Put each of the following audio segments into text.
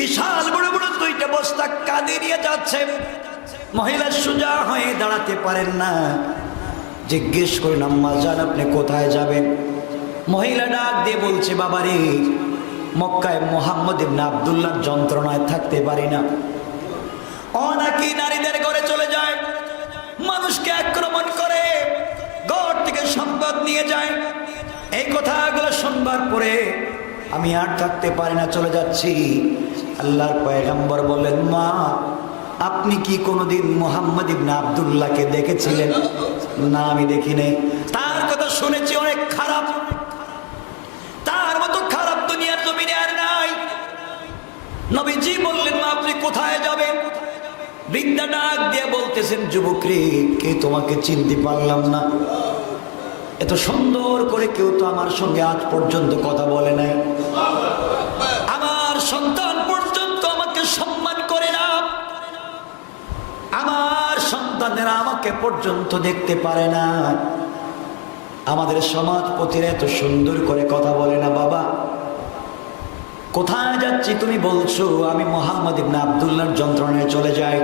বিশাল বড় বড় দুইটা বস্তা কাঁধে নিয়ে যাচ্ছে। মহিলা সোজা হয়ে দাঁড়াতে পারেন না। জিজ্ঞেস করেন, আম্মা জান আপনি কোথায় যাবেন? মহিলা ডাক দিয়ে বলছে, বাবারে মক্কায় মুহাম্মদ ইবনে আব্দুল্লাহর যন্ত্রণায় থাকতে পারি না। ও নাকি নারীদের ঘরে চলে যায়, মানুষকে আক্রমণ করে, ঘর থেকে সম্পদ নিয়ে যায়। এই কথাগুলো শুনবার পরে আমি আর থাকতে পারি না, চলে যাচ্ছি। আল্লাহর পয়গম্বর বললেন, মা আপনি কি কোনোদিন মুহাম্মদ ইবনে আব্দুল্লাহকে দেখেছিলেন? না, আমি দেখি নাই। তার কথা শুনেছি, অনেক খারাপ, তার মতো খারাপ দুনিয়ার জমিনে আর নাই। নবীজি বললেন, মা আপনি কোথায় যাবেন? বৃদ্ধা ডাক দিয়ে বলতেছেন, যুবক রে, কে তোমাকে চিনতে পারলাম না। এত সুন্দর করে কেউ তো আমার সঙ্গে আজ পর্যন্ত কথা বলে নাই। আমার সন্তান পর্যন্ত আমাকে সম্মান করে না, আমার সন্তানেরা আমাকে পর্যন্ত দেখতে পারে না। আমাদের সমাজপতিরা এত সুন্দর করে কথা বলে না। বাবা কোথায় যাচ্ছি? তুমি বলছো আমি মুহাম্মদ ইবনে আব্দুল্লাহর যন্ত্রণায় চলে যাই,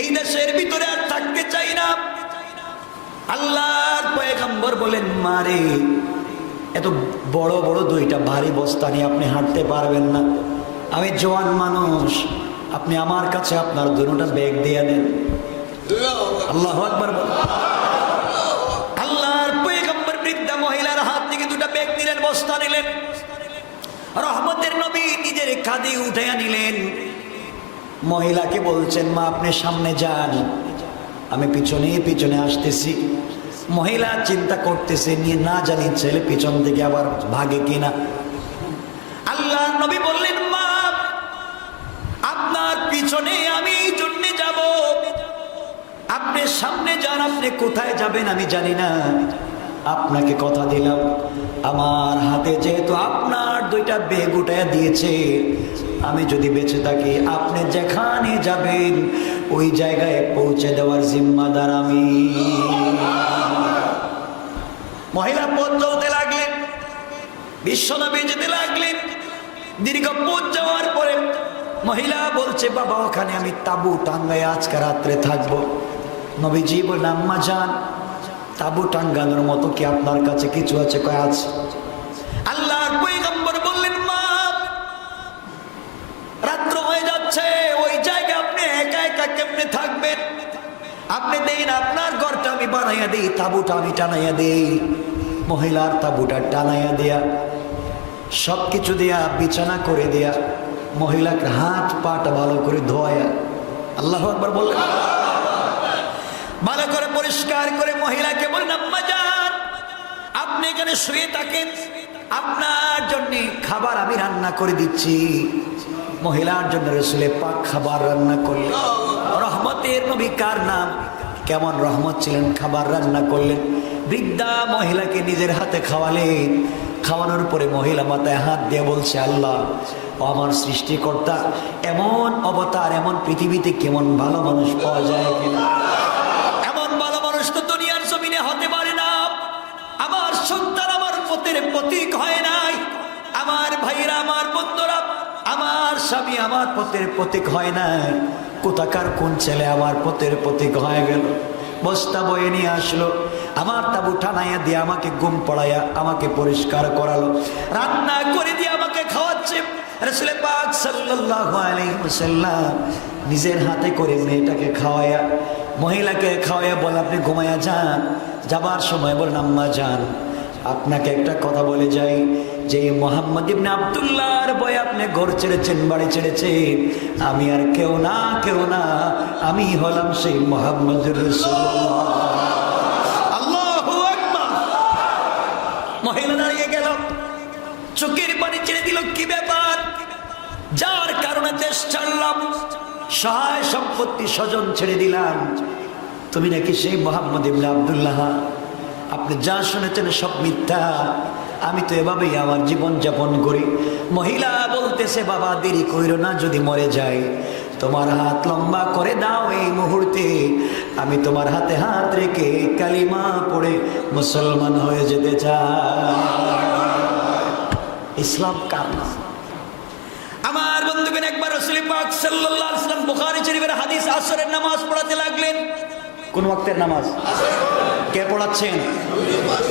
এই দেশের ভিতরে আর থাকতে চাই না। আল্লাহর পয়গম্বর বলেন, মারে এত বড় বড় দুইটা ভারী বস্তা নিয়ে আপনি হাঁটতে পারবেন না। আমি জওয়ান মানুষ, আপনি আমার কাছে আপনার দুটোটা ব্যাগ দিয়ে দেন। আল্লাহু আকবার বলেন। আল্লাহর পয়গম্বর বৃদ্ধা মহিলার হাত থেকে দুটা ব্যাগ নিলেন, বস্তা নিলেন। রহমতের নবী নিজের কাঁধে উঠাইয়া নিলেন। মহিলাকে বলছেন, মা আপনি সামনে যান, আমি পিছনে পিছনে আসতেছি। মহিলা চিন্তা করতেছে, নিয়ে না জানি ছেলে পিছন থেকে আবার ভাগে কিনা। আল্লাহর নবী বললেন, মা আপনার পিছনে আমি এই জন্য যাব, আপনি সামনে যান। আপনি কোথায় যাবেন আমি জানি না, আপনাকে কথা দিলাম আমার হাতে যেহেতু আপনার দুইটা ব্যাগ উঠাইয়া দিয়েছে, আমি যদি বেঁচে থাকি আপনি যেখানে যাবেন ওই জায়গায় পৌঁছে দেওয়ার জিম্মাদার আমি। মহিলা পথ চলতে লাগলেন, বিশ্বনবী যেতে লাগলেন। দীর্ঘ পথ যাওয়ার পরে মহিলা বলছে, বাবা ওখানে আমি তাবু টাঙ্গায় আজকে রাত্রে থাকবো। নবীজি বললেন, আম্মা জান তাবু টাঙ্গানোর মতো কি আপনার কাছে কিছু আছে? কয় আছে। আল্লাহর পয়গম্বর বললেন, মা রাত্র হয়ে যাচ্ছে, ওই জায়গায় আপনি একা একা কেমনে থাকবেন? আপনি দেন আপনার ঘরটা আমি বানাইয়া দিই, তাবুটা আমি টানাইয়া দিই। মহিলার তাবুটা টানাইয়া দেয়া, সবকিছু দেয়া, বিছানা করে দেয়া, মহিলাকে হাত পাটা ভালো করে ধোয়া। আল্লাহু আকবার বললেন। ভালো করে পরিষ্কার করে মহিলাকে বলেন, আম্মা জান আপনি এখানে শুয়ে থাকেন, আপনার জন্য খাবার আমি রান্না করে দিচ্ছি। মহিলার জন্য রাসূলে পাক খাবার রান্না করলেন। রহমতের নবী কার নাম, কেমন রহমত ছিলেন, খাবার রান্না করলেন। বৃদ্ধা মহিলাকে নিজের হাতে খাওয়ালেন। খাওয়ানোর পরে মহিলা মাথায় হাত দিয়ে বলছে, আল্লাহ ও আমার সৃষ্টিকর্তা, এমন অবতার, এমন পৃথিবীতে কেমন ভালো মানুষ পাওয়া যায় কিনা? এমন ভালো মানুষ তো দুনিয়ার জমিনে হতে পারে না। আমার সন্তান আমার পথের প্রতীক হয় নাই, আমার ভাইরা, আমার বন্ধুরা, আমার স্বামী আমার পথের প্রতীক হয় নাই। কোথাকার কোন ছেলে আমার পথের প্রতীক হয়ে গেল? বস্তা বয়ে নিয়ে আসলো, আমার তাবু টানাইয়া দিয়ে আমাকে ঘুম পড়াইয়া আমাকে পরিষ্কার করালো, রান্না করে দিয়ে আমাকে খাওয়াচ্ছে। রাসূল পাক সাল্লাল্লাহু আলাইহি ওয়াসাল্লাম নিজের হাতে করে মেয়েটাকে খাওয়াইয়া, মহিলাকে খাওয়াইয়া বলে, আপনি ঘুমাইয়া যান। যাবার সময় বলেন, আম্মা যান আপনাকে একটা কথা বলে যাই, যে মুহাম্মদ ইবনে আব্দুল্লাহর বয়ে আপনি ঘর ছেড়েছেন, বাড়ি ছেড়েছেন, আমি আর কেউ না, কেউ না, আমি হলাম সেই মুহাম্মদুর রাসূলুল্লাহ। আল্লাহু আকবার। মহিলা দাঁড়িয়ে গেল, চোখের পানি ছেড়ে দিল। কি ব্যাপার? যার কারণে দেশ ছাড়লাম, সহায় সম্পত্তি স্বজন ছেড়ে দিলাম, তুমি নাকি সেই মুহাম্মদ ইবনে আব্দুল্লাহ? আপনি যা শুনেছেন সব মিথ্যা, আমি তো এভাবেই আমার জীবন যাপন করি। মহিলা বলতেছে, বাবা দেরি কইরো না, যদি মরে যাই তোমার হাত লম্বা করে দাও, এই মুহূর্তে আমি তোমার হাতে হাত রেখে কালিমা পড়ে মুসলমান হয়ে যেতে চাই। ইসলাম কার না? আমার রাসূল পাক সাল্লাল্লাহু আলাইহি ওয়াসাল্লাম বুখারী শরীফের হাদিস আসরের নামাজ পড়াতে লাগলেন। কোন ওয়াক্তের নামাজ? কে পড়াচ্ছেন?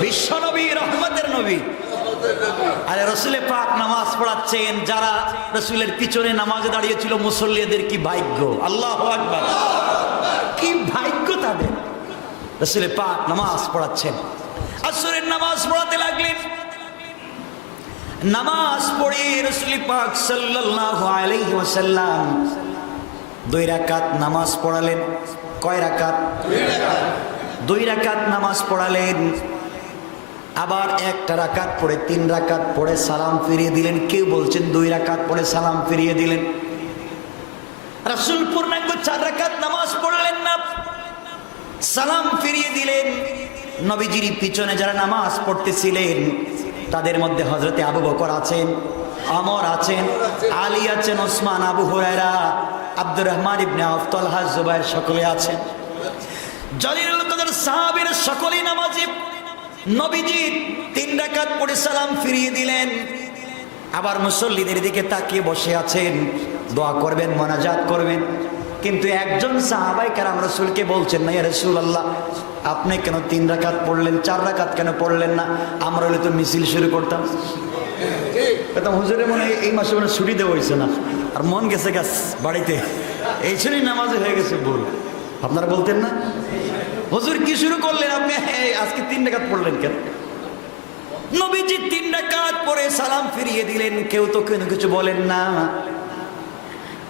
বিশ্বনবী, রহমতের নবী। আরে রাসূল পাক নামাজ পড়াচ্ছেন, যারা রাসূলের পিছনে নামাজে দাঁড়িয়েছিল মুসল্লিদের কি ভাগ্য! আল্লাহু আকবার, কি ভাগ্য তাদের! রাসূল পাক নামাজ পড়াচ্ছেন, আসরের নামাজ পড়াতে লাগলেন। নামাজ পড়ে রাসূল পাক সাল্লাল্লাহু আলাইহি ওয়াসাল্লাম 2 রাকাত নামাজ পড়ালেন। কয় রাকাত? 2 রাকাত নামাজ পড়ালেন। আবার 1 রাকাত পড়ে 3 রাকাত পড়ে সালাম ফিরিয়ে দিলেন। কেউ বলছেন 2 রাকাত পড়ে সালাম ফিরিয়ে দিলেন। রাসূল পূর্ণাঙ্গ 4 রাকাত নামাজ পড়লেন না, সালাম ফিরিয়ে দিলেন। নবীজির পিছনে যারা নামাজ পড়তেছিলেন তাদের মধ্যে হযরতে আবু বকর আছেন, ওমর আছেন, আলী আছেন, ওসমান, আবু হুরায়রা, আব্দুর রহমান ইবনে আওফ, তালহা, জুবায়ের সকলে আছেন। জলিলুল কদর সাহাবীরা সকলেই নামাজে। নবীজি 3 রাকাত পড়ে সালাম ফিরিয়ে দিলেন। আবার মুসল্লিদের দিকে তাকিয়ে বসে আছেন, দোয়া করবেন, মোনাজাত করবেন। কিন্তু একজন সাহাবায়ে কেরাম রাসূলকে বলছেন না, ইয়া রাসূলুল্লাহ আপনি কেন 3 রাকাত পড়লেন, 4 রাকাত কেন পড়লেন না? আমরা হলে তো মিছিল শুরু করতাম। হুজুরে মনে হয় এই মাসে মনে ছুটি দেওয়া হয়েছে না, আর মন গেছে গাছ বাড়িতে, এই জন্যই নামাজে হয়ে গেছে ভুল। আপনারা বলতেন না, হুজুর কি শুরু করলেন আপনি, আজকে 3 রাকাত পড়লেন কেন? নবীজি 3 রাকাত পরে সালাম ফিরিয়ে দিলেন। কেউ তো কোনো কিছু বলেন না।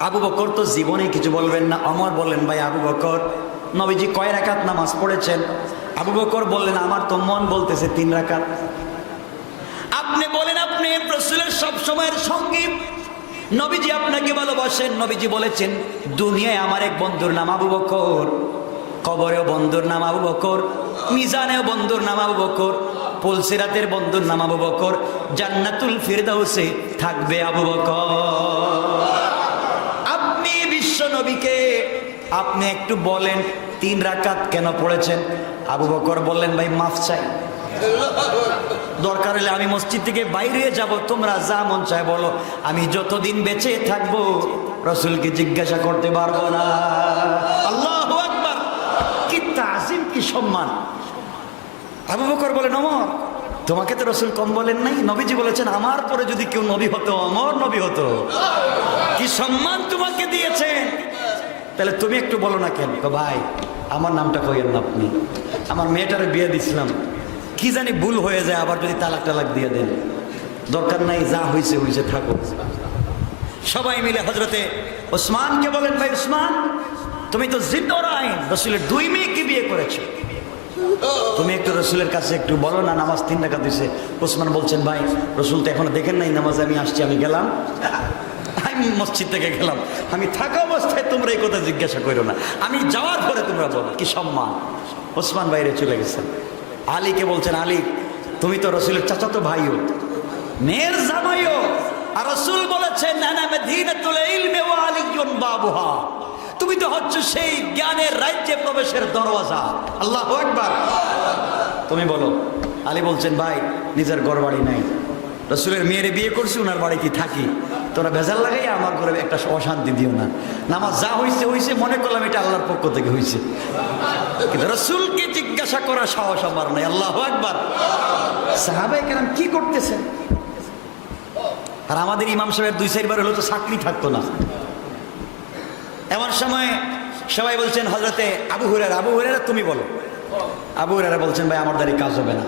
আবু বকর তো জীবনে কিছু বলবেন না। ওমর বললেন, ভাই আবু বকর, নবীজি কয় রাকাত নামাজ পড়েছেন? আবু বকর বললেন, আমার তো মন বলতেছে 3 রাকাত। আপনি বলেন, আপনি রাসূলের সব সময়ের সঙ্গী, নবীজি আপনাকে ভালোবাসেন। নবীজি বলেছেন, দুনিয়ায় আমার এক বন্ধুর নাম আবু বকর, কবরেও বন্ধুর নাম আবু বকর, মিজানেও বন্ধুর নাম আবু বকর, পুলসিরাতের বন্ধুর নাম আবু বকর, জান্নাতুল ফিরদাউসে থাকবে আবু বকর। আপনি বিশ্ব নবীকে আপনি একটু বলেন 3 রাকাত কেন পড়েছেন? আবু বকর বললেন, ভাই মাফ চাই, দরকার হলে আমি মসজিদ থেকে বাইরে যাব, তোমরা যা মন চায় বলো, আমি যতদিন বেঁচে থাকবো রাসূলকে জিজ্ঞাসা করতে পারবো না। আল্লাহু আকবার, কি তাজিম, কি সম্মান! আবু বকর বলেন, ওমর তোমাকে তো রাসূল কম বলেন নাই, নবীজি বলেছেন আমার পরে যদি কেউ নবী হতো ওমর নবী হতো। কি সম্মান তোমাকে দিয়েছেন, তাহলে তুমি একটু বলো না কেন? ভাই আমার নামটা কইয়েন না, আপনি আমার মেয়েটারে বিয়ে দিছিলাম, কি জানি ভুল হয়ে যায়, আবার যদি তালাক টালাক দিয়ে দেন, দরকার নাই, যা হয়েছে হয়েছে, থাকো। সবাই মিলে হযরতে ওসমানকে বলেন, ভাই ওসমান তুমি তো জিদ্দর আইন রাসূলের 2 মেয়েকে বিয়ে করেছো, তুমি একটু রাসূলের কাছে একটু বলো না, নামাজ 3 রাকাত দিছে। ওসমান বলছেন, ভাই রাসূল তো এখনো দেখেন নাই নামাজে, আমি আসছি, আমি গেলাম, আমি মসজিদ থেকে গেলাম, আমি থাকা অবস্থায় তোমরা এই কথা জিজ্ঞাসা করো না, আমি যাওয়ার পরে তোমরা বলো। কি সম্মান! ওসমান বাইরে চলে গেছেন। আলীকে বলছেন, আলী তুমি তো রাসূলের চাচাতো ভাইও, মেয়ের জামাইও, আর রাসূল বলেছেন আনা মদিনাতুল ইলমি ওয়া আলিয়ুন বাবুহা, তুমি তো হচ্ছে সেই জ্ঞানের রাজ্যে প্রবেশের দরওয়াজা। আল্লাহু আকবার। তুমি বলো। আলী বলছেন, ভাই নিজের ঘর বাড়ি নাই, রাসূলের মেয়েরে বিয়ে করছি, ওনার বাড়িতে থাকি, তোরা ভেজাল লাগাই আমার ঘরে একটা অশান্তি দিও না। নামাজ যা হয়েছে হয়েছে, মনে করলাম এটা আল্লাহর পক্ষ থেকে হয়েছে, কিন্তু রাসূলকে জিজ্ঞাসা করার সাহস আমার নাই। আল্লাহু আকবার। সাহাবায়ে কেরাম কি করতেছেন? আর আমাদের ইমাম সাহেবের 2-4 বার হলো তো চাকরি থাকতো না। এমন সময় সবাই বলছেন, হযরতে আবু হুরায়রা, আবু হুরায়রা তুমি বলো। আবু হুরায়রা বলছেন, ভাই আমার দ্বারা কাজ হবে না,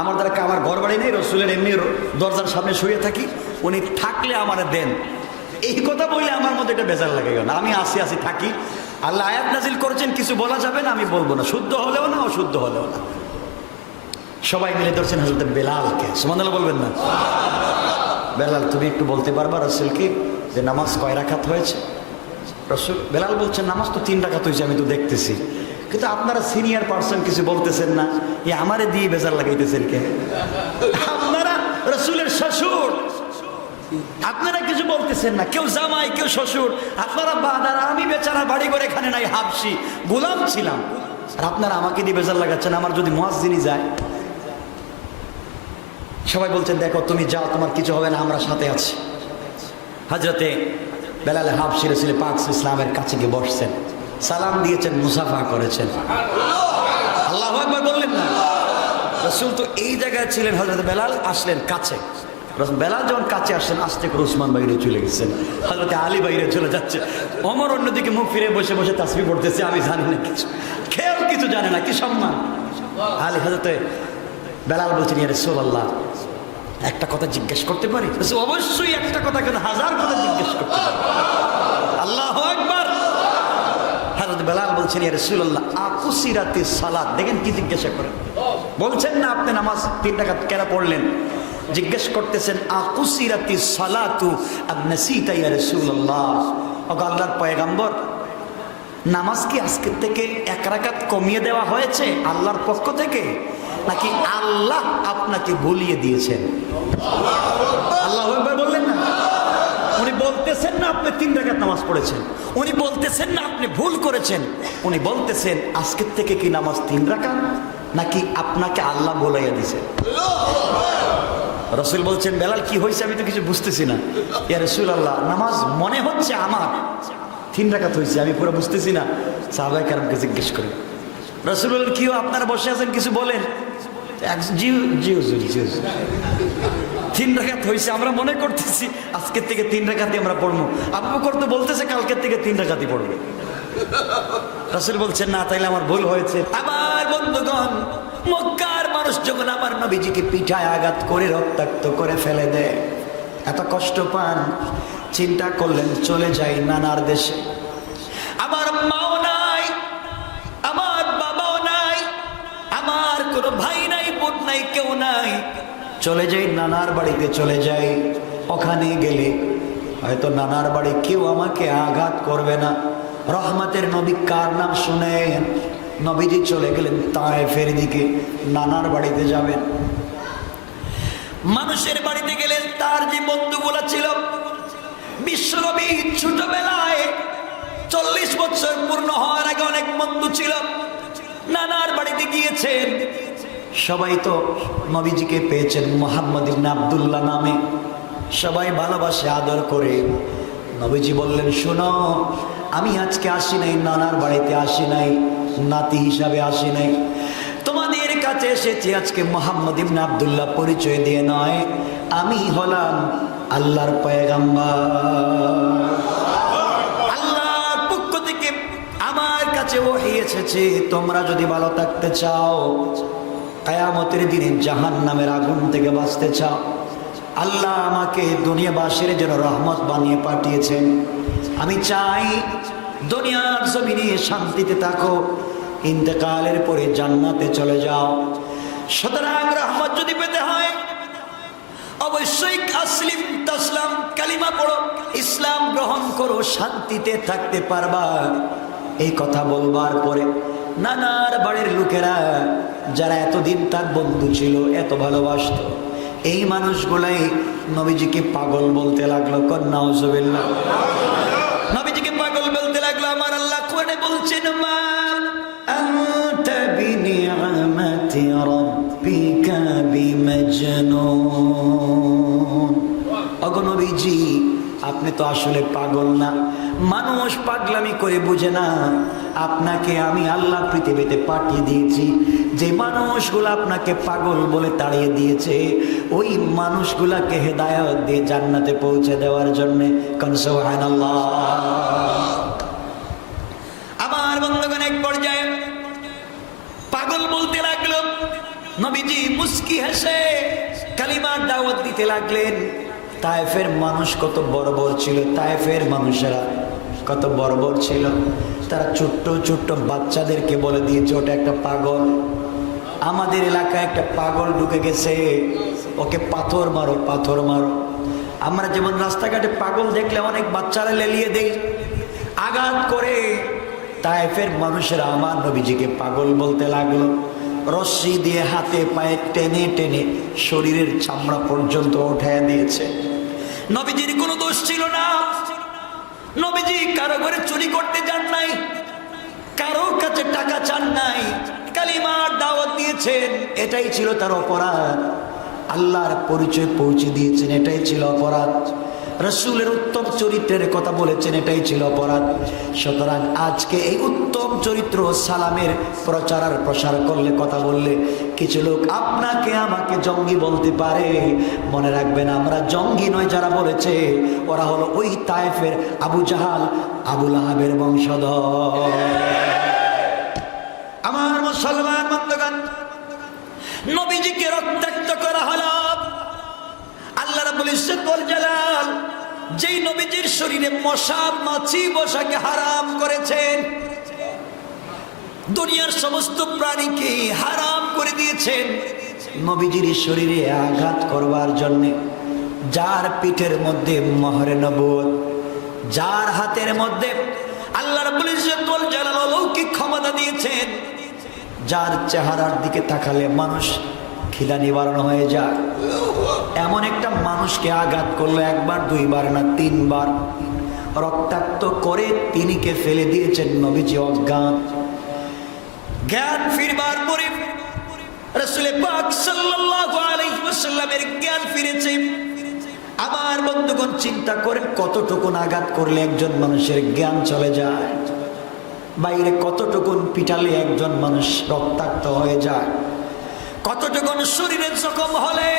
আমার দ্বারা আমার ঘর বাড়ি নেই, রাসূলের এমনি দরজার সামনে শুয়ে থাকি, উনি থাকলে আমারে দেন, এই কথা বললে আমার মধ্যে এটা বেজার লাগে না, আমি আসি থাকি। আল্লাহ আয়াত নাজিল করেছেন কিছু বলা যাবে না, আমি বলবো না, শুদ্ধ হলেও না অশুদ্ধ হলেও না। সবাই মিলে ধরছেন হযরত বেলালকে, সুবহানাল্লাহ বলবেন না? বেলাল তুমি একটু বলতে পারবা রাসূলকে যে নামাজ কয় রাকাত হয়েছে? রাসূল, বেলাল বলছেন, নামাজ তো 3 রাকাত হয়েছে, আমি তো দেখতেছি, কিন্তু আপনারা সিনিয়র পার্সন কিছু বলতেছেন না, আমারে দিয়ে বেজার লাগাইতেছেন কে? আপনারা রাসূলের শ্বশুর, আপনারা কিছু বলতেছেন না, কেউ জামাই কেউ শ্বশুর, আপনারা বাদার, আমি বেচারা বাড়ি করে এখানে নাই, হাবশি গোলাম ছিলাম, আর আপনারা আমাকে দিয়ে বেজার লাগাচ্ছেন, আমার যদি মুয়াজ্জিনই যায়। সবাই বলছেন, দেখো তুমি যাও, তোমার কিছু হবে না, আমরা সাথে আছি। হযরতে বেলাল হাবশী রাসূল পাক ইসলামের কাছে গিয়ে বসছেন, সালাম দিয়েছেন, মুসাফা করেছেন। আল্লাহু আকবার বললেন না? রাসূল তো এই জায়গায় ছিলেন, হযরত বেলাল আসলেন কাছে। বেলাল যখন কাছে আসছেন, আস্তে করে উসমান বাইরে চলে গেছেন, হযরত আলী বাইরে চলে যাচ্ছে, ওমর অন্যদিকে মুখ ফিরে বসে বসে তাসবিহ পড়তেছে। আমি জানি না কিছু, কেউ কিছু জানে না, কি সম্মান। আলী হযরত বেলাল বলছেন, ইয়া রাসূলুল্লাহ, একটা কথা জিজ্ঞেস করতে পারি? অবশ্যই, একটা কথা কেন, হাজার কথা জিজ্ঞেস করতে পারি। আল্লাহু আকবার। হযরত বেলাল বলছেন, ইয়া রাসূলুল্লাহ, আকুসিরাতিস সালাত। দেখেন কি জিজ্ঞাসা করেন, বলছেন না আপনি নামাজ 3 রাকাত কেন পড়লেন, জিজ্ঞেস করতেছেন আকুসিরাতিস সালাতু আম নাসিতা ইয়া রাসূলুল্লাহ। ও আল্লাহর পয়গম্বর, নামাজ কি আজকের থেকে 1 রাকাত কমিয়ে দেওয়া হয়েছে আল্লাহর পক্ষ থেকে, নাকি আল্লাহ আপনাকে ভুলিয়ে দিয়েছেন? আল্লাহু আকবার বললেন না? উনি বলতেছেন না আপনি 3 রাকাত নামাজ পড়েছেন, উনি বলতেছেন না আপনি ভুল করেছেন, উনি বলতেছেন আজকের থেকে কি নামাজ 3 রাকাত, নাকি আপনাকে আল্লাহ ভুলাইয়া দিয়েছে? রাসূল বলছেন, বেলাল কি হয়েছে আমি তো কিছু বুঝতেছি না। ইয়া রাসূলুল্লাহ, নামাজ মনে হচ্ছে আমার 3 রাকাত হয়েছে, আমি পুরো বুঝতেছি না। সাহাবায়ে কেরামকে জিজ্ঞেস করি, রাসূল বলেন, কি আপনারা বসে আছেন, কিছু বলেন? জি জি হুজুর, জি হুজুর, 3 রাকাত হয়েছে, আমরা মনে করতেছি আজকের থেকে 3 রাকাতই আমরা পড়বো। আবু বকর তো বলতেছে কালকের থেকে 3 রাকাতই পড়বে। রাসূল বলছেন, না, তাইলে আমার ভুল হয়েছে। আমার বন্ধুগণ, মক্কার মানুষ যখন আমার নবীজিকে পিঠায় আঘাত করে রক্তাক্ত করে ফেলে দেয়, এত কষ্ট পান, চিন্তা করলেন চলে যাই নানার দেশে। আমার মাও নাই, আমার বাবাও নাই, আমার কোনো ভাই নাই, বোন নাই, কেউ নাই, চলে যাই নানার বাড়িতে চলে যাই। ওখানে গেলে হয়তো নানার বাড়ি কেউ আমাকে আঘাত করবে না। রহমতের নবী কার নাম শুনেন? নবীজি চলে গেলেন তায়েফের দিকে, নানার বাড়িতে যাবেন। মানুষের বাড়িতে গেলে তার যে বন্ধুগুলো ছিল, বিশ্বনবী ছোটবেলায় 40 বছর পূর্ণ হওয়ার আগে অনেক বন্ধু ছিল, নানার বাড়িতে গিয়েছেন। সবাই তো নবীজিকে পেয়েছেন মুহাম্মদ ইবনে আব্দুল্লাহ নামে, সবাই ভালোবাসে, আদর করে। নবীজি বললেন, শোনো, আমি আজকে আসি নাই নানার বাড়িতে, আসি নাই নাতি হিসাবে, আসি নাই, তোমাদের কাছে এসেছি আজকে মুহাম্মদ ইবনে আব্দুল্লাহ পরিচয় দিয়ে নয়, আমি হলাম আল্লাহর পয়গম্বর। আল্লাহর পক্ষ থেকে আমার কাছে ওহী এসেছে, তোমরা যদি ভালো থাকতে চাও, কিয়ামতের দিনে জাহান্নামের আগুন থেকে বাঁচতে চাও, আল্লাহ আমাকে দুনিয়াবাসীর জন্য রহমত বানিয়ে পাঠিয়েছেন। আমি চাই দুনিয়ার জমিনে শান্তিতে থাকো, ইন্তেকালের পরে জান্নাতে চলে যাও। সুতরাং রহমত যদি পেতে হয় অবশ্যই আসলিম তাসলাম, কালিমা পড়ো, ইসলাম গ্রহণ করো, শান্তিতে থাকতে পারবা। এই কথা বলবার পরে নানার বাড়ির লোকেরা, যারা এতদিন তার বন্ধু ছিল, এত ভালোবাসত, এই মানুষগুলাই নবীজিকে পাগল বলতে লাগলো। নাউজুবিল্লাহ। নবীজিকে পাগল বলতে লাগলো। আমার আল্লাহ কোরআনে বলছেন, মা আনতা বিনিআমাতি রাব্বিকা বিমাজনুন। ওগো নবীজি, আপনি তো আসলে পাগল না, মানুষ পাগলামি করে বুঝে না। আপনাকে আমি আল্লাহ পৃথিবীতে পাঠিয়ে দিয়েছি, যে মানুষগুলো আপনাকে পাগল বলে তাড়িয়ে দিয়েছে, ওই মানুষগুলাকে হেদায়েত দিয়ে জান্নাতে পৌঁছে দেওয়ার জন্য। কোন সুবহানাল্লাহ। আমার বন্ধুগণ, এক পর্যায়ে পাগল বলতে লাগলো। নবীজি মুস্কি হেসে কালিমার দাওয়াত দিতে লাগলেন। তায়েফের মানুষ কত বর্বর ছিল, তায়েফের মানুষেরা কত বর্বর ছিল। তারা ছোট্ট ছোট্ট বাচ্চাদেরকে বলে দিয়েছে, ওটা একটা পাগল, আমাদের এলাকায় একটা পাগল ঢুকে গেছে, ওকে পাথর মারো, পাথর মারো। আমরা যেমন রাস্তাঘাটে পাগল দেখলে অনেক বাচ্চারা লেলিয়ে দেই, আঘাত করে। তায়েফের মানুষেরা আমার নবীজিকে পাগল বলতে লাগলো। রশ্মি দিয়ে হাতে পায়ে টেনে টেনে শরীরের চামড়া পর্যন্ত উঠাইয়া দিয়েছে। নবীজির কোনো দোষ ছিল না। নবীজি কারো ঘরে চুরি করতে যান নাই, কারো কাছে টাকা চান নাই, কালিমার দাওয়াত দিয়েছেন, এটাই ছিল তার অপরাধ। আল্লাহর পরিচয় পৌঁছে দিয়েছেন, এটাই ছিল অপরাধ। রাসূলের উত্তম চরিত্রের কথা বলেছেন, এটাই ছিল অপরাধ। সুতরাং আজকে এই উত্তম চরিত্র সালামের প্রচার আর প্রসার করলে, কথা বললে কিছু লোক আপনাকে আমাকে জঙ্গি বলতে পারে। মনে রাখবেন, আমরা জঙ্গি নয়। যারা বলেছে ওরা হলো ওই তায়েফের আবু জাহাল, আবু লাহাবের বংশধর। আমার মুসলমান বন্ধুগণ, নবীজিকে রক্তাক্ত করা হলো। আল্লাহ রাব্বুল ইজ্জত ওয়াল জালাল যেই নবীজির শরীরে মশা মাছি বসাকে হারাম করেছেন, দুনিয়ার সমস্ত প্রাণীকে হারাম করে দিয়েছেন, নবীজির শরীরে আঘাত করবার জন্য। যার পিঠের মধ্যে মোহরে নবুয়ত, যার হাতের মধ্যে আল্লাহ রাব্বুল ইজ্জত ওয়াল জালাল অলৌকিক ক্ষমতা দিয়েছেন, যার চেহারার দিকে তাকালে মানুষ খিদা নিবারণ হয়ে যায়, এমন একটা মানুষকে আঘাত করলো একবার, দুইবার না, তিনবার। রক্তাক্ত করে তিনিকে ফেলে দিয়েছেন নবীজি অজ্ঞান। জ্ঞান ফিরবার পরে রাসূল পাক সাল্লাল্লাহু আলাইহি ওয়াসাল্লামের জ্ঞান ফিরেছে। আমার বন্ধুগণ, চিন্তা করেন কতটুকুন আঘাত করলে একজন মানুষের জ্ঞান চলে যায়, বাইরে কতটুকুন পিটালে একজন মানুষ রক্তাক্ত হয়ে যায়, কতটুকুন শরীরে জখম হলে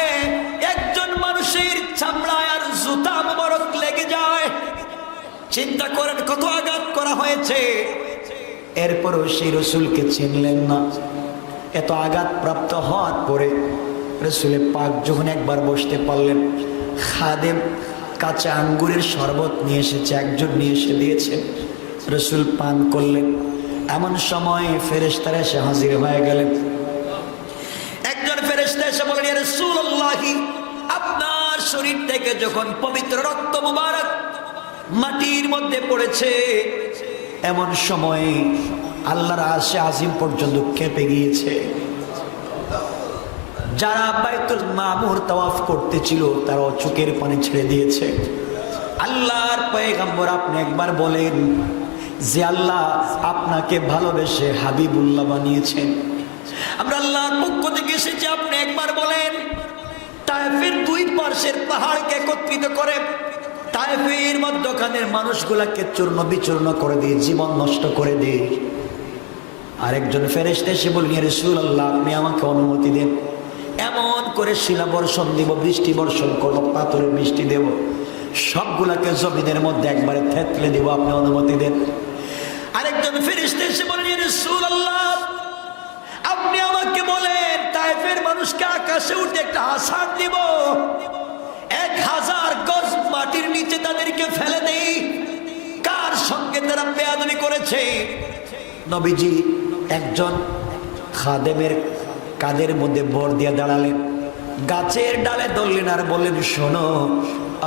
একজন মানুষের চামড়ায় আর জুতা মোবারক লেগে যায়। চিন্তা করেন কত আঘাত করা হয়েছে। এরপরও সেই রসুলকে চিনলেন না। এত আঘাত প্রাপ্ত হওয়ার পরে রসুল পাক যখন একবার বসতে পারলেন, খাদেম কাঁচা আঙ্গুরের শরবত নিয়ে এসেছে, একজন নিয়ে এসে দিয়েছে, রসুল পান করলেন। এমন সময় ফেরেশতারা এসে হাজির হয়ে গেলেন। একজন ফেরেশতা এসে বললেন, ইয়া রাসূলুল্লাহ, আপনার শরীর থেকে যখন পবিত্র রক্ত মুবারক মাটির মধ্যে পড়েছে, এমন সময় আল্লাহর আরশে আজিম পর্যন্ত কেঁপে গিয়েছে। যারা বাইতুল মামুর তাওয়াফ করতেছিল তারাও চোখের পানি ছেড়ে দিয়েছে। আল্লাহর পয়গম্বর, আপনি একবার বলেন যে আল্লাহ আপনাকে ভালোবেসে হাবিবুল্লাহ বানিয়েছেন। আমরা আল্লাহর পক্ষ থেকে এসেছি, আপনি একবার বলেন তায়েফের দুই পাশের পাহাড়কে একত্রিত করে তায়েফের মধ্যখানের মানুষগুলাকে চূর্ণ বিচূর্ণ করে দিয়ে জীবন নষ্ট করে দিয়ে। আরেকজন ফেরেশতা এসে বললেন, ইয়া রাসূলুল্লাহ, আপনি আমাকে অনুমতি দেন, এমন করে শিলা বর্ষণ দিব, বৃষ্টি বর্ষণ করবো, পাথরের বৃষ্টি দেব, সবগুলাকে জমিনের মধ্যে একবারে থেতলে দিব, আপনি অনুমতি দেন। আরেকজন ফেরেশতা এসে বললেন, ইয়া রাসূলুল্লাহ, আপনি আমাকে বলেন তায়েফের মানুষকে আকাশে উঠে একটা আছাড় দিব, 1000 গজ মাটির নিচে তাদেরকে ফেলে দেই, কার সঙ্গে তারা বেয়াদবি করেছে। নবীজি একজন খাদেমের কাদের মধ্যে ভর দিয়ে দাঁড়ালেন, গাছের ডালে ধরলেন আর বললেন, শোনো,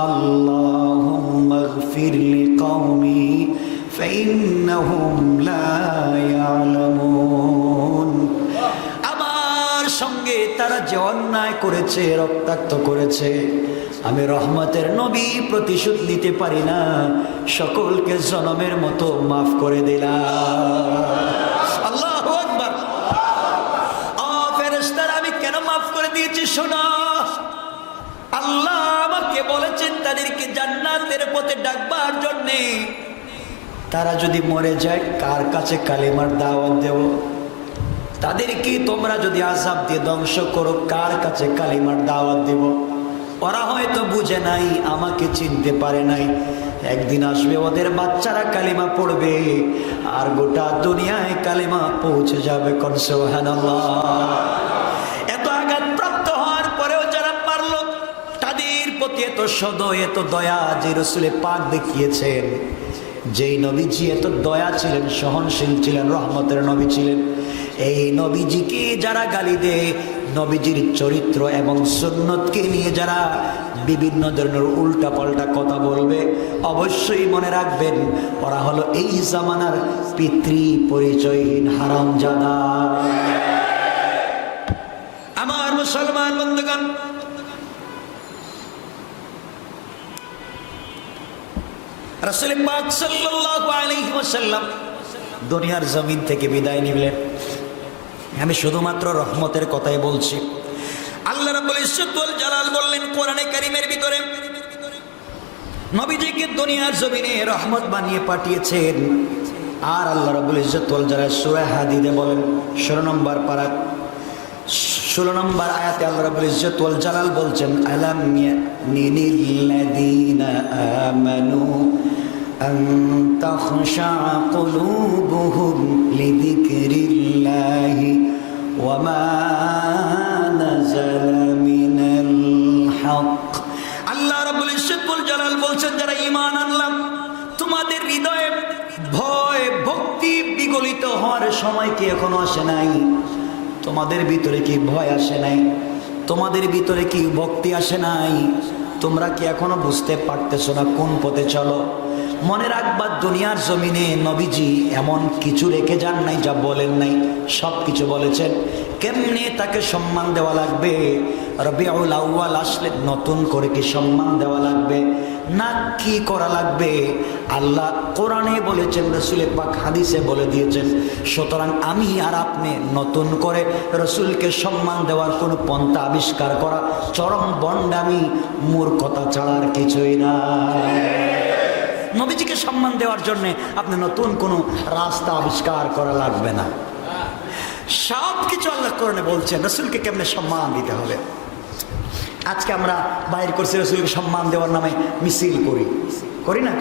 আল্লাহুম্মা গফির লিকাওমি ফাইন্নাহুম লা ইয়ালামুন। আমার সঙ্গে তারা যে অন্যায় করেছে, রক্তাক্ত করেছে, আমি রহমতের নবী প্রতিশোধ নিতে পারি না, সকলকে জনমের মতো মাফ করে দিলাম। আল্লাহু আকবার। ফেরেশতারা, আমি কেন মাফ করে দিয়েছি শোনো, আল্লাহ আমাকে বলেছেন তাদেরকে জান্নাতের পথে ডাকবার জন্যে। তারা যদি মরে যায়, কার কাছে কালিমার দাওয়াত দেব? তাদেরকে তোমরা যদি আযাব দিয়ে ধ্বংস করো, কার কাছে কালিমার দাওয়াত দেব? ওরা হয়তো বুঝে নাই, আমাকে চিনতে পারে নাই। একদিন আসবে ওদের বাচ্চারা কালিমা পড়বে, আর গোটা দুনিয়ায় কালিমা পৌঁছে যাবে। কোন সুবহানাল্লাহ। এত আঘাত প্রাপ্ত হওয়ার পরেও যারা পারল, তাদের প্রতি এত সদয়, এত দয়া যে রাসূলে পাক দেখিয়েছেন। যেই নবীজি এত দয়া ছিলেন, সহনশীল ছিলেন, রহমতের নবী ছিলেন, এই নবীজিকে যারা গালি দেয়, নবীজির চরিত্র এবং সুন্নতকে নিয়ে যারা বিভিন্ন ধরনের উল্টা পাল্টা কথা বলবে, অবশ্যই মনে রাখবেন ওরা হলো এই জামানার পিতৃ পরিচয়হীন হারামজাদা। আমার মুসলমান বন্ধুগণ, রাসূল পাক সাল্লাল্লাহু আলাইহি ওয়াসাল্লাম দুনিয়ার জমিন থেকে বিদায় নিলেন। আমি শুধুমাত্র রহমতের কথাই বলছি। আল্লাহ রাব্বুল ইজ্জত ওয়াল জালাল বললেন কোরআনে কারীমের ভিতরে, নবীজিকে দুনিয়ার জমিনে রহমত বানিয়ে পাঠিয়েছেন। আর আল্লাহ রাব্বুল ইজ্জত ওয়াল জালাল সূরা হাদীদে বলেন 16 নম্বর পারা 16 নম্বর আয়াতে আল্লাহ রাব্বুল ইজ্জত ওয়াল জালাল বলছেন, আলাম ইয়ানিল্লাযীনা আমানু আন তাখশা কুলুবুহুম লিযিকরিল্লাহি ওয়া মা নাযালা মিনাল হক। আল্লাহ রাব্বুল ইজ্জত ওয়াল জালাল বলছেন, যারা ঈমান আনলাম, তোমাদের হৃদয়ে ভয় ভক্তি বিগলিত হওয়ার সময় কি এখনো আসে নাই? তোমাদের ভিতরে কি ভয় আসে নাই? তোমাদের ভিতরে কি ভক্তি আসে নাই? তোমরা কি এখনো বুঝতে পারতেছো না কোন পথে চলো? মনে রাখবা, দুনিয়ার জমিনে নবীজি এমন কিছু রেখে যান নাই যা বলেন নাই, সব কিছু বলেছেন। কেমনে তাকে সম্মান দেওয়া লাগবে? রবিউল আউয়াল আসলে নতুন করে কি সম্মান দেওয়া লাগবে না কি করা লাগবে? আল্লাহ কোরআনে বলেছেন, রাসূল পাক হাদিসে বলে দিয়েছেন। সুতরাং আমি আর আপনি নতুন করে রাসূলকে সম্মান দেওয়ার কোনো পন্থা আবিষ্কার করা চরম বন্ডামি, মূর্খতা ছাড়ার কিছুই না। নবীজিকে সম্মান দেওয়ার জন্য আপনি নতুন কোনো রাস্তা আবিষ্কার করা লাগবে না। সব কিছু আল্লাহ কোরআনে বলছেন রাসূলকে কেমনে সম্মান দিতে হবে। আজকে আমরা বাইর করছি রাসূলকে সম্মান দেওয়ার নামে মিছিল করি না?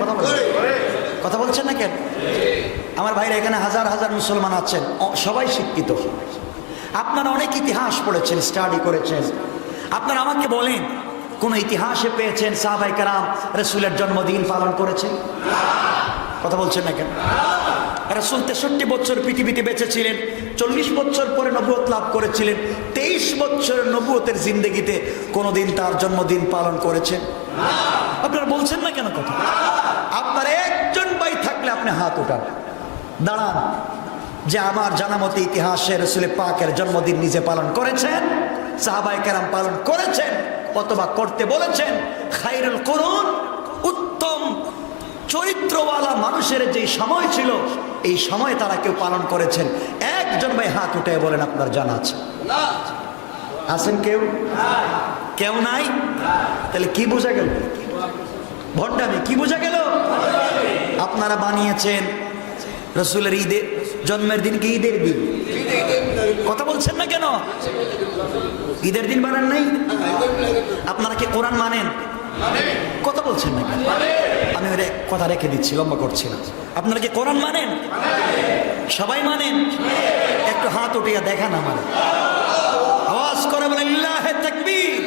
কথা বলছেন না কেন? আমার ভাইরা এখানে হাজার হাজার মুসলমান আছেন, সবাই শিক্ষিত। আপনারা অনেক ইতিহাস পড়েছেন, স্টাডি করেছেন। আপনারা আমাকে বলেন, কোন ইতিহাসে পেয়েছেন সাহাবায়ে কেরাম রাসূলের জন্মদিন পালন করেছেন? কথা বলছেন না কেন? রাসূল 63 বছর পৃথিবীতে বেঁচে ছিলেন, 40 বছর পরে নবুয়ত লাভ করেছিলেন। 23 বছর নবুয়তের জিন্দেগিতে কোনোদিন তার জন্মদিন পালন করেছেন? আপনারা বলছেন না কেন কথা? আপনার একজন ভাই থাকলে আপনি হাত উঠান, দাঁড়ান, যে আমার জানা মতে ইতিহাসে রাসূল পাকের জন্মদিন নিজে পালন করেছেন, সাহাবায়ে কেরাম পালন করেছেন অথবা করতে বলেছেন। খায়রুল কুরুন, উত্তম চরিত্রওয়ালা মানুষের যে সময় ছিল, এই সময় তারা কেউ পালন করেছেন? একজন ভাই হাত উঠে বলেন আপনার জানা আছে? আছেন কেউ? কেউ নাই? তাহলে কি বোঝা গেল? ভণ্ডামি। কি বোঝা গেল? আপনারা বানিয়েছেন রাসূলের ঈদের জন্মের দিনকে ঈদের দিন। কথা বলছেন না কেন? ঈদের দিন বানান নাই? আপনারা কি কোরআন মানেন? কথা বলছেন না কেন? আমি ওর কথা রেখে দিচ্ছি, লম্বা করছি না। আপনারা কি কোরআন মানেন? সবাই মানেন? একটু হাত উঠিয়ে দেখান আমার, আওয়াজ করে বলেন লিল্লাহি তাকবীর।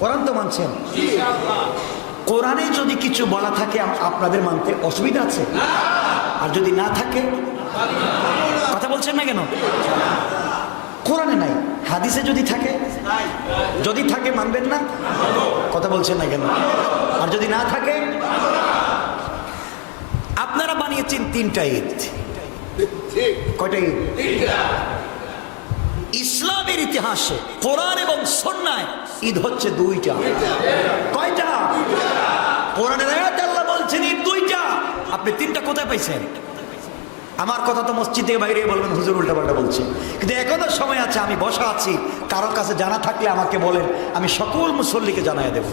কোরআন তো মানছেন? কোরআনে যদি কিছু বলা থাকে আপনাদের মানতে অসুবিধা আছে? আর যদি না থাকে? কথা বলছেন না কেন? কোরআনে নাই, হাদিসে যদি থাকে? যদি থাকে মানবেন না? কথা বলছেন না কেন? আর যদি না থাকে? আপনারা বানিয়েছেন 3টা ঈদ। কয়টা ঈদ? ইসলামের ইতিহাসে কোরআন এবং সুন্নাহয় ঈদ হচ্ছে 2টা। কয়টা? কোরআনের আয়াতে আল্লাহ বলছেন ঈদ 2টা, আপনি 3টা কোথায় পাইছেন? আমার কথা তো মসজিদে বাইরে বলবেন হুজুর উল্টাপাল্টা বলছে, কিন্তু এখনো সময় আছে, আমি বসা আছি। কারোর কাছে জানা থাকলে আমাকে বলেন, আমি সকল মুসল্লিকে জানাই দেব।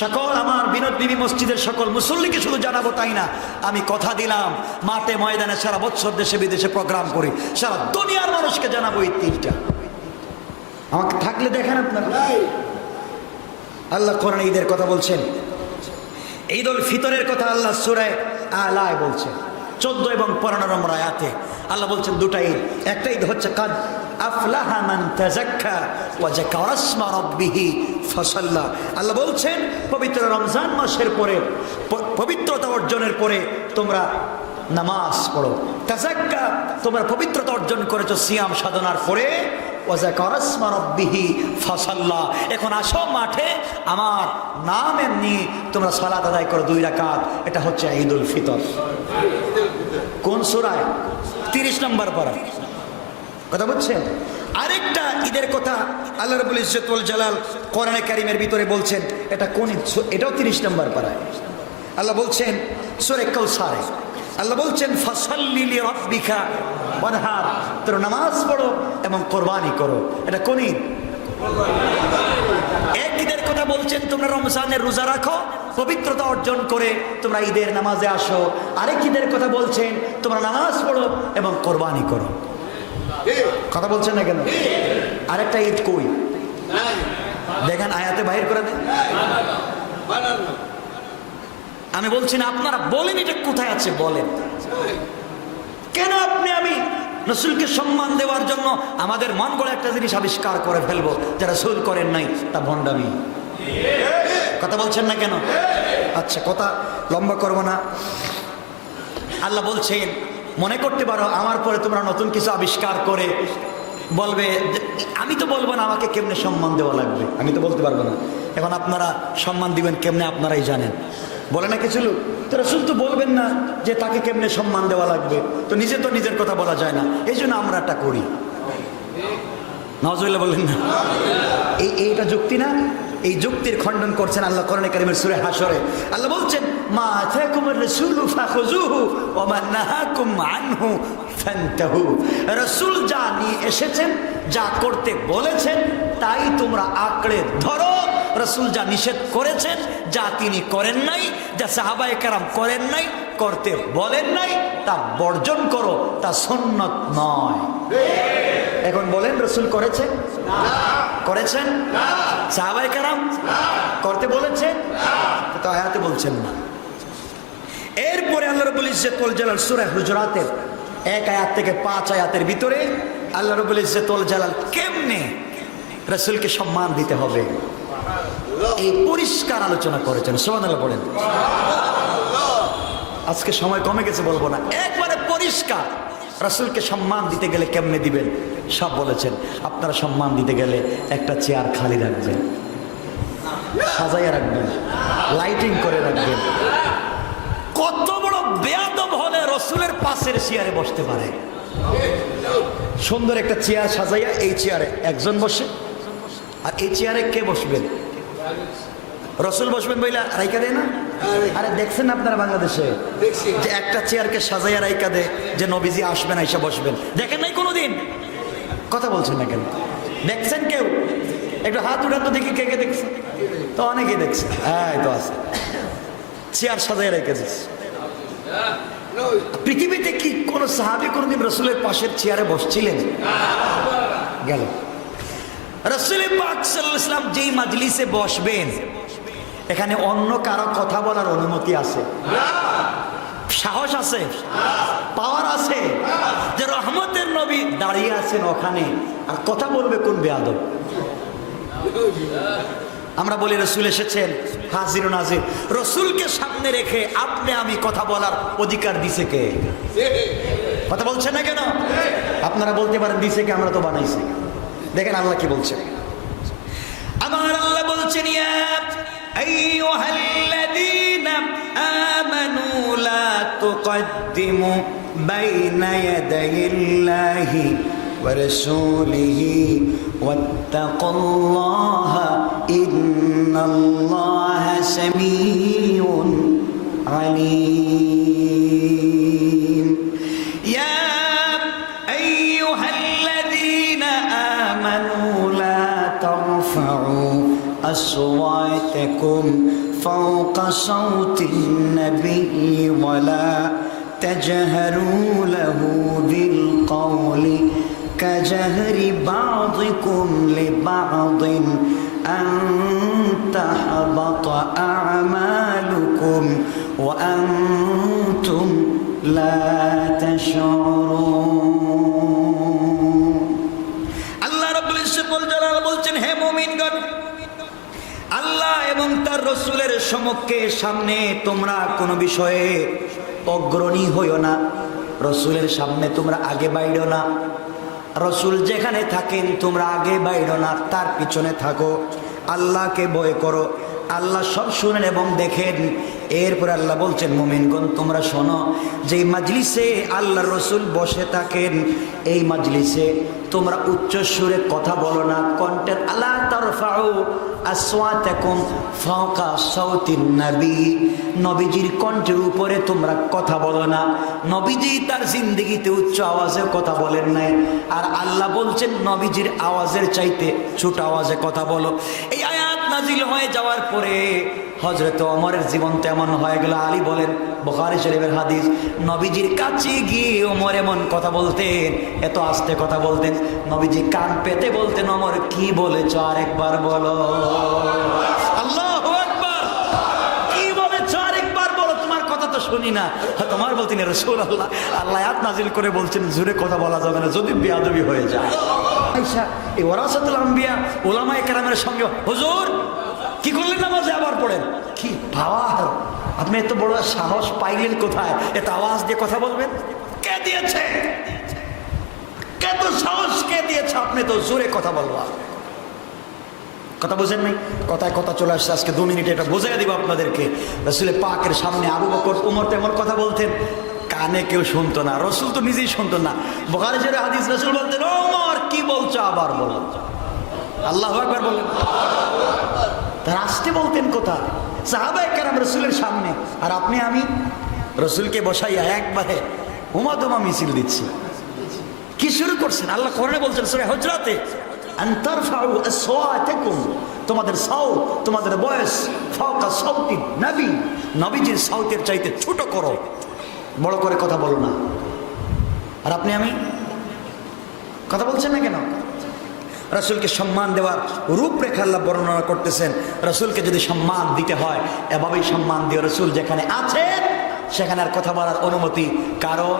সকল আমার বিনোদ বিবি মসজিদের সকল মুসল্লিকে শুধু জানাবো তাই না, আমি কথা দিলাম মাঠে ময়দানে সারা বছর দেশে বিদেশে প্রোগ্রাম করি, সারা দুনিয়ার মানুষকে জানাবো এই 3টা। আমাকে থাকলে দেখেন আপনারা। আল্লাহ কোরআনে ঈদের কথা বলছেন, ঈদুল ফিতরের কথা আল্লাহ সূরা আলায় বলছেন 14 এবং 15 নম্বর আয়াতে। আল্লাহ বলছেন 2টা ঈদ। একটা ঈদ হচ্ছে কাদ আফলাহা মান তাযাক্কা ওয়া যাকারা ইসমা রাব্বিহি ফাসাল্লা। আল্লাহ বলছেন পবিত্র রমজান মাসের পরে, পবিত্রতা অর্জনের পরে তোমরা নামাজ পড়ো। তাযাক্কা, তোমরা পবিত্রতা অর্জন করেছো সিয়াম সাধনার পরে। ওয়া যাকারা ইসমা রাব্বিহি ফাসাল্লা, এখন আসো মাঠে আমার নাম নিয়ে তোমরা সালাত আদায় করো 2 রাকাত। এটা হচ্ছে ঈদুল ফিতর। কোন সূরায়? 30 নম্বর পারা। কথা বলছেন? আরেকটা ঈদের কথা আল্লাহ রাব্বুল ইজ্জত ওয়াল জালাল কোরআনে কারীমের ভিতরে বলছেন। এটা কোন ঈদ? এটাও 30 নম্বর পারায়। আল্লাহ বলছেন সূরা কাউসারে, আল্লাহ বলছেন ফাসাল্লি লিরাব্বিকা ওয়ানহার, তোমরা নামাজ পড়ো এবং কোরবানি করো। এটা কোন ঈদ? এক ঈদের কথা বলছেন এসেছেন তোমরা রমজানের রোজা রাখো, পবিত্রতা অর্জন করে তোমরা ঈদের নামাজে আসো। আরেক ঈদের কথা বলছেন তোমরা নামাজ পড়ো এবং কোরবানি করো। কথা বলছেন না কেন? আরেকটা ঈদ কই দেখেন, আয়াতে বাহির করে দেন। আমি বলছি না, আপনারা বলেন এটা কোথায় আছে বলেন। কেন আমি রসুলকে সম্মান দেওয়ার জন্য আমাদের মন গড়া একটা জিনিস আবিষ্কার করে ফেলবো যে রাসূল করেন নাই, তা ভণ্ডামি। কথা বলছেন না কেন? আচ্ছা, কথা লম্বা করবো না। আল্লাহ বলছেন মনে করতে পারো আমার পরে তোমরা নতুন কিছু আবিষ্কার করে বলবে, আমি তো বলবো না আমাকে কেমনে সম্মান দেওয়া লাগবে, আমি তো বলতে পারবো না। এখন আপনারা সম্মান দিবেন কেমনে আপনারাই জানেন। বলে না কিছু লোক, তো রাসূল তো বলবেন না যে তাকে কেমনে সম্মান দেওয়া লাগবে, তো নিজের কথা বলা যায় না, এই জন্য আমরা এটা করি। নাউজুবিল্লাহ বললেন না? এইটা যুক্তি না? এই যুক্তির খণ্ডন করছেন আল্লাহ কোরআনে কারীমের সূরা হাশরে। আল্লাহ বলছেন মা আতাকুমুর রাসূলু ফাখুযুহু ওয়া মা নাহাকুম আনহু ফান্তাহু। রাসূল যা নিয়ে এসেছেন, যা করতে বলেছেন তাই তোমরা আঁকড়ে ধরো। রাসূল যা নিষেধ করেছেন, যা তিনি করেন নাই, যা সাহাবায়ে কেরাম করেন নাই, করতে বলেন নাই, তা বর্জন করো, তা সুন্নাত নয়। এখন বলেন রাসূল করেছেন? করেছেন? সাহাবায়ে কেরাম করতে বলেছেন? তো আয়াতে বলছেন না। এরপরে আল্লাহ রাব্বুল ইজ্জত ওয়াল জালাল সূরা হুজুরাতের 1 আয়াত থেকে 5 আয়াতের ভিতরে আল্লাহ রাব্বুল ইজ্জত ওয়াল জালাল কেমনে রাসূলকে সম্মান দিতে হবে এই পরিষ্কার আলোচনা করেছেন। সুবহানাল্লাহ বলেন। আজকে সময় কমে গেছে, বলবো না, একবারে পরিষ্কার। রাসূলকে সম্মান দিতে গেলে কেমনে দিবেন সব বলেছেন। আপনারা সম্মান দিতে গেলে একটা চেয়ার খালি রাখবেন, সাজাইয়া রাখবেন, লাইটিং করে রাখবেন। কত বড় বেয়াদব হলে রাসূলের পাশের চেয়ারে বসতে পারে? সুন্দর একটা চেয়ার সাজাইয়া, এই চেয়ারে একজন বসে, আর এই চেয়ারে কে বসবেন? রাসূল বসবেন বইলা রাইকা দেয় না? আরে দেখছেন আপনারা বাংলাদেশে যে একটা চেয়ারকে সাজাইয়া রাইকা দেয় যে নবীজি আসবেন আইসা বসবেন? দেখেন নাই কোনোদিন? কথা বলছেন না কেন? দেখছেন কেউ? একটু হাত উঠান তো দেখি কে কে দেখছে। তো অনেকেই দেখছে। হ্যাঁ, তো আছে, চেয়ার সাজাইয়া রাইকা দিচ্ছে। পৃথিবীতে কি কোন সাহাবী কোনদিন রাসূলের পাশের চেয়ারে বসছিলেন? গেল। রাসূল পাক সাল্লাল্লাহু আলাইহি ওয়াসাল্লাম যেই মাজলিসে বসবেন, এখানে অন্য কারো কথা বলার অনুমতি আছে? সাহস আছে? পাওয়ার আছে? যে রহমতের নবী দাঁড়িয়ে আছেন ওখানে, আর কথা বলবে কোন বেয়াদব? আমরা বলি রাসূল এসেছেন, হাজির ও নাজির। রাসূলকে সামনে রেখে আপনি আমি কথা বলার অধিকার দিছে কে? কথা বলছেন না কেন? আপনারা বলতে পারেন দিছে কে, আমরা তো বানাইছি। দেখেন আল্লাহ কি বলছেন। আমার আল্লাহ বলছেন ইয়া আইয়ুহাল্লাযীনা আমানু লা তুকদ্দিমু বাইনা ইয়াদাইল্লাহি ওয়া রাসূলিহি ওয়াত্তাকুল্লাহা ইন্নাল্লাহা সামিউন আলীম। ইয়া আইয়ুহাল্লাযীনা আমানু লা তারফাউ أصواتكم فوق صوت النبي ولا تجهروا له بالقول كجهر بعضكم لبعض أن تحبط أعمالكم وأنتم لا تشعرون. الله رب العزة والجلال বলছেন, হে মুমিনগণ, আল্লাহ এবং তার রাসূলের সম্মুখে সামনে তোমরা কোনো বিষয়ে অগ্রণী হইও না। রাসূলের সামনে তোমরা আগে বাইরো না। রাসূল যেখানে থাকেন তোমরা আগে বাইরো না, তার পিছনে থাকো। আল্লাহকে ভয় করো, আল্লাহ সব শুনেন এবং দেখেন। এরপর আল্লাহ বলছেন, মুমিনগণ তোমরা শোনো, যে মাজলিসে আল্লাহ রাসূল বসে থাকেন এই মাজলিসে তোমরা উচ্চ সুরে কথা বলো না। কণ্ঠের আলা তারফাউ আসওয়াতাকুম ফাওকা সাউতিন নবী, নবীজির কণ্ঠের উপরে তোমরা কথা বলো না। নবীজি তার জিন্দেগিতে উচ্চ আওয়াজে কথা বলেন নাই, আর আল্লাহ বলছেন নবীজির আওয়াজের চাইতে ছোট আওয়াজে কথা বলো। এই আয়াত নাজিল হয়ে যাওয়ার পরে হযরত ওমরের জীবন তেমন হয়ে গেল। আলী বলেন, বুখারী শরীফের হাদিস, নবীজির কাছে গিয়ে ওমর এমন কথা বলতেন, এত আস্তে কথা বলতেন, নবীজি কান পেতে বলতেন, ওমর কি বলেছ আরেকবার বলো। আল্লাহু আকবার, কি বলেছ আরেকবার বলো, তোমার কথা তো শুনি না। তোমার বলতেন রাসূলুল্লাহ, আল্লাহ আয়াত নাজিল করে বলছেন জোরে কথা বলা যাবে না, যদি বেয়াদবি হয়ে যায়। আয়েশা এই ওয়ারাসাতুল আম্বিয়া উলামায়ে কেরামের সঙ্গে, হুজুর কি করলেন, নামাজে আবার পড়েন, কি পাওয়ার, আপনি এত বড় সাহস পাইলেন কোথায়, এত আওয়াজ দিয়ে কথা বলবেন, কে দিয়েছে, কত সাহস কে দিয়েছে, আপনি তো জোরে কথা বলবা। কথা বুঝেন নাই, কথায় কথা চলে আসছে। আজকে 2 মিনিটে এটা বোঝাই দিব আপনাদেরকে। রাসূলের পাকের সামনে আবু বকর ওমর তেমন কথা বলতেন, কানে কেউ শুনতো না, রসুল তো নিজেই শুনতো না। বুখারী শরীফের হাদিস, রাসূল বলতেন, ওমর কি বলছো আবার বলো। আল্লাহু আকবার বলেন। তার আসতে বলতেন কথা, সাহাবায়ে কেরাম রাসূলের সামনে, আর আপনি আমি রাসূলকে বসাইয়া একবারে উমাদমা মিছিল দিচ্ছি। কি শুরু করছেন? আল্লাহ কোরআনে বলছেন সূরা হুজরাতে, আনতারফাউ আসওয়াতাকুম, তোমাদের সাউত, তোমাদের বয়স ফাওকা সাউতি নবী, নবীজির সাউতের চাইতে ছোট করো, বড় করে কথা বলো না। আর আপনি আমি কথা বলছেন না কেন? রাসূলকে সম্মান দেওয়ার রূপরেখা আল্লাহ বর্ণনা করতেছেন। রাসূলকে যদি সম্মান দিতে হয় এভাবেই সম্মান দিও। রাসূল যেখানে আছেন সেখানে আর কথা বলার অনুমতি কারো